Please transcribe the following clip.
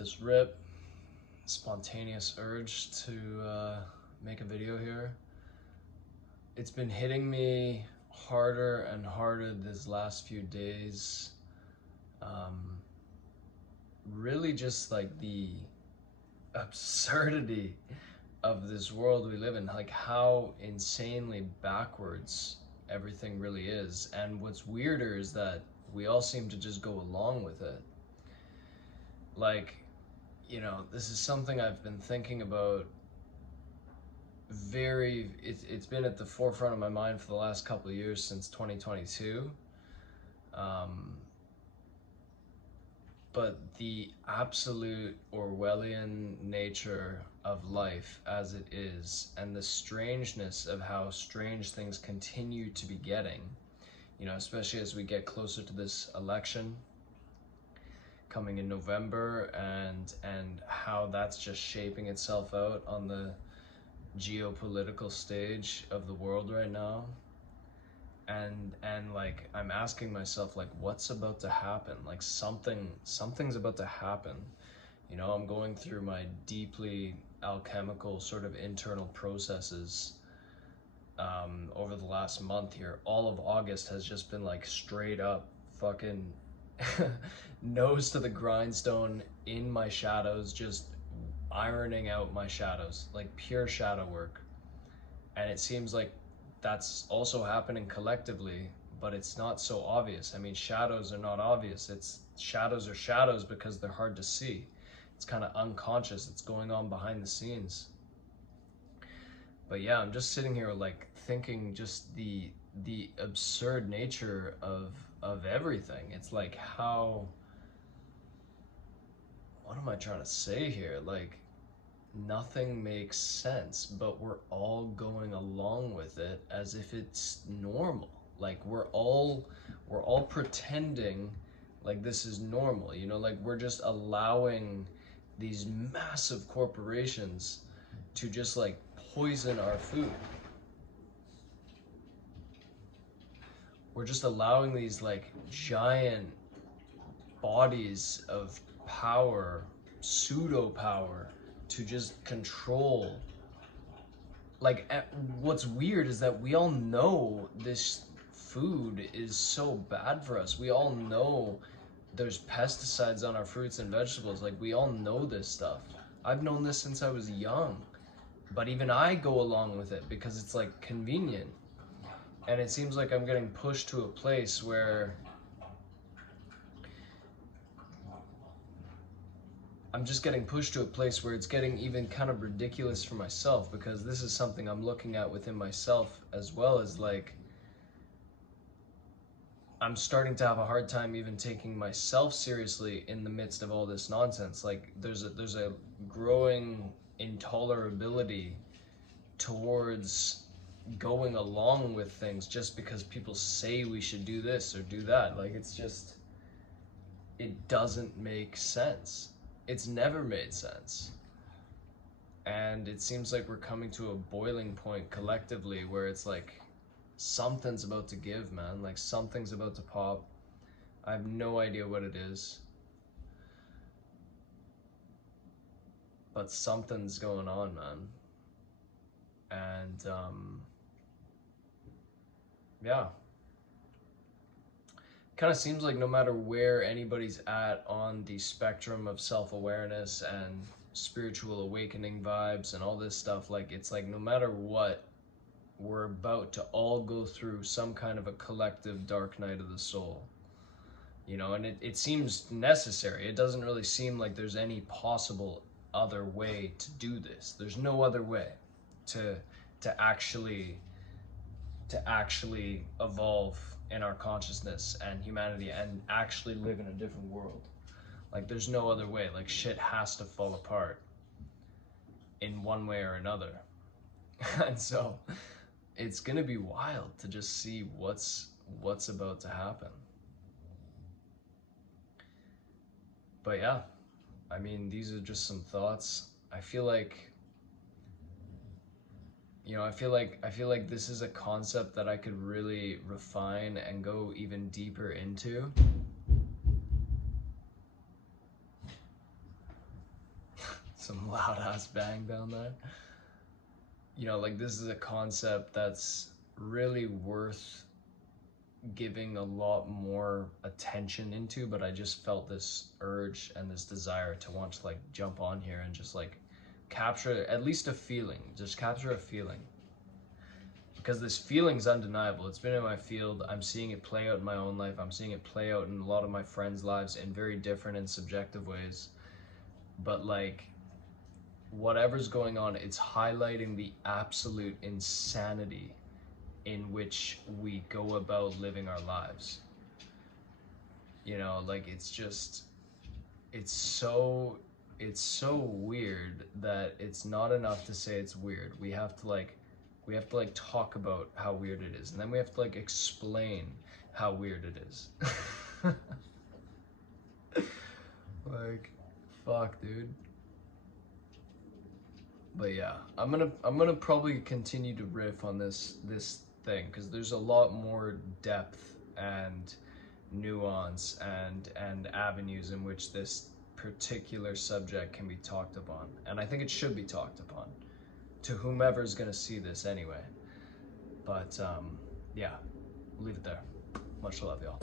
this rip, spontaneous urge to make a video here. It's been hitting me harder and harder these last few days. Really just like the absurdity of this world we live in, like how insanely backwards everything really is. And what's weirder is that we all seem to just go along with it. Like, you know, this is something I've been thinking about it's been at the forefront of my mind for the last couple of years, since 2022. But the absolute Orwellian nature of life as it is, and the strangeness of how strange things continue to be getting, you know, especially as we get closer to this election coming in November, and how that's just shaping itself out on the geopolitical stage of the world right now. And like, I'm asking myself, like, what's about to happen? Like, something's about to happen. You know, I'm going through my deeply alchemical sort of internal processes over the last month here. All of August has just been like straight up fucking nose to the grindstone in my shadows, just ironing out my shadows, like pure shadow work. And it seems like that's also happening collectively, but it's not so obvious. I mean, shadows are not obvious. It's shadows are shadows because they're hard to see. It's kind of unconscious. It's going on behind the scenes. But yeah, I'm just sitting here like thinking just the absurd nature of everything. It's like, how, what am I trying to say here? Like, nothing makes sense, but we're all going along with it as if it's normal. Like, we're all pretending like this is normal, you know, like we're just allowing these massive corporations to just like poison our food. We're just allowing these like giant bodies of power, pseudo power, to just control. Like, what's weird is that we all know this food is so bad for us. We all know there's pesticides on our fruits and vegetables. Like, we all know this stuff. I've known this since I was young, but even I go along with it because it's like convenient. And it seems like I'm getting pushed to a place where it's getting even kind of ridiculous for myself, because this is something I'm looking at within myself as well, as like, I'm starting to have a hard time even taking myself seriously in the midst of all this nonsense. Like, there's a growing intolerability towards going along with things just because people say we should do this or do that. Like, it's just, it doesn't make sense. It's never made sense. And it seems like we're coming to a boiling point collectively where it's like, something's about to give, man. Like, something's about to pop. I have no idea what it is, but something's going on, man. And yeah, kind of seems like no matter where anybody's at on the spectrum of self-awareness and spiritual awakening vibes and all this stuff, like, it's like no matter what, we're about to all go through some kind of a collective dark night of the soul, you know. And it seems necessary. It doesn't really seem like there's any possible other way to do this. There's no other way to actually evolve in our consciousness and humanity and actually live in a different world. Like, there's no other way. Like, shit has to fall apart in one way or another. And so it's gonna be wild to just see what's about to happen. But yeah, I mean, these are just some thoughts. I feel like, you know, I feel like this is a concept that I could really refine and go even deeper into. some loud ass bang down there. You know, like this is a concept that's really worth giving a lot more attention into, but I just felt this urge and this desire to want to like jump on here and just like capture at least a feeling, just capture a feeling. Because this feeling's undeniable. It's been in my field. I'm seeing it play out in my own life. I'm seeing it play out in a lot of my friends' lives in very different and subjective ways. But like, whatever's going on, it's highlighting the absolute insanity in which we go about living our lives. You know, like it's just, it's so weird that it's not enough to say it's weird. We have to like talk about how weird it is, and then we have to like explain how weird it is. Like, fuck, dude. But yeah, I'm gonna probably continue to riff on this thing, because there's a lot more depth and nuance and avenues in which this particular subject can be talked upon, and I think it should be talked upon to whomever's gonna see this anyway. But yeah, leave it there. Much love, y'all.